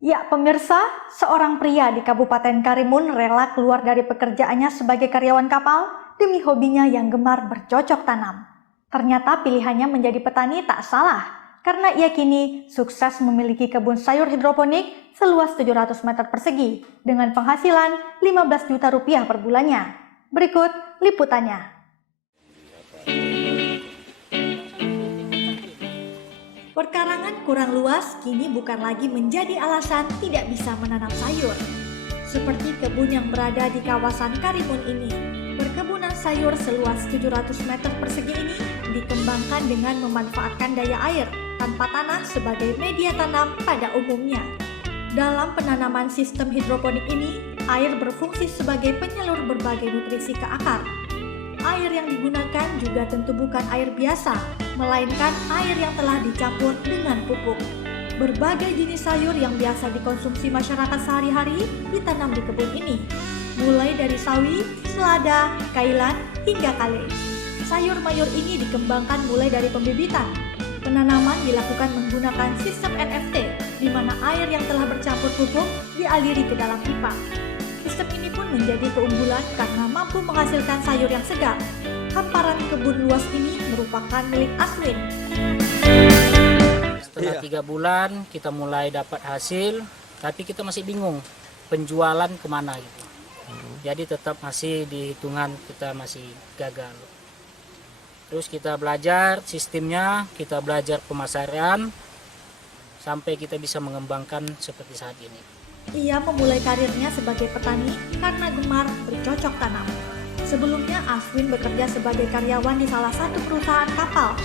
Ya, pemirsa, seorang pria di Kabupaten Karimun rela keluar dari pekerjaannya sebagai karyawan kapal demi hobinya yang gemar bercocok tanam. Ternyata pilihannya menjadi petani tak salah, karena ia kini sukses memiliki kebun sayur hidroponik seluas 700 meter persegi dengan penghasilan 15 juta rupiah per bulannya. Berikut liputannya. Perkarangan kurang luas kini bukan lagi menjadi alasan tidak bisa menanam sayur. Seperti kebun yang berada di kawasan Karimun ini, perkebunan sayur seluas 700 meter persegi ini dikembangkan dengan memanfaatkan daya air tanpa tanah sebagai media tanam pada umumnya. Dalam penanaman sistem hidroponik ini, air berfungsi sebagai penyalur berbagai nutrisi ke akar. Air yang digunakan juga tentu bukan air biasa, melainkan air yang telah dicampur dengan pupuk. Berbagai jenis sayur yang biasa dikonsumsi masyarakat sehari-hari ditanam di kebun ini, mulai dari sawi, selada, kailan, hingga kale. Sayur mayur ini dikembangkan mulai dari pembibitan. Penanaman dilakukan menggunakan sistem NFT, di mana air yang telah bercampur pupuk dialiri ke dalam pipa. Sistem ini pun menjadi keunggulan karena mampu menghasilkan sayur yang segar. Hamparan kebun luas ini merupakan milik Aswin. Setelah 3 bulan kita mulai dapat hasil, tapi kita masih bingung penjualan kemana gitu. Jadi tetap masih di hitungan kita masih gagal. Terus kita belajar sistemnya, kita belajar pemasaran, sampai kita bisa mengembangkan seperti saat ini. Ia memulai karirnya sebagai petani karena gemar bercocok tanam. Sebelumnya Aswin bekerja sebagai karyawan di salah satu perusahaan kapal.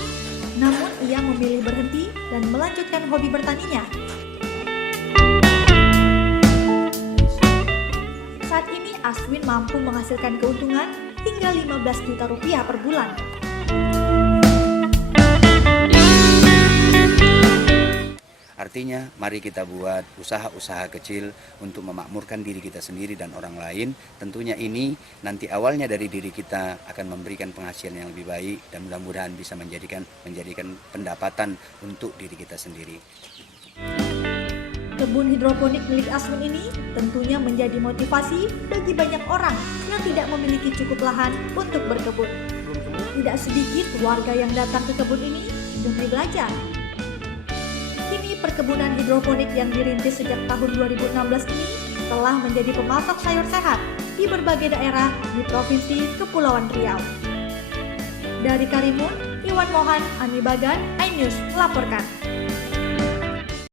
Namun ia memilih berhenti dan melanjutkan hobi bertaninya. Saat ini Aswin mampu menghasilkan keuntungan hingga 15 juta rupiah per bulan. Artinya, mari kita buat usaha-usaha kecil untuk memakmurkan diri kita sendiri dan orang lain. Tentunya ini nanti awalnya dari diri kita akan memberikan penghasilan yang lebih baik dan mudah-mudahan bisa menjadikan pendapatan untuk diri kita sendiri. Kebun hidroponik milik Aswin ini tentunya menjadi motivasi bagi banyak orang yang tidak memiliki cukup lahan untuk berkebun. Tidak sedikit warga yang datang ke kebun ini demi belajar. Kini perkebunan hidroponik yang dirintis sejak tahun 2016 ini telah menjadi pemasok sayur sehat di berbagai daerah di Provinsi Kepulauan Riau. Dari Karimun, Iwan Mohan, Ani Bagan, iNews melaporkan.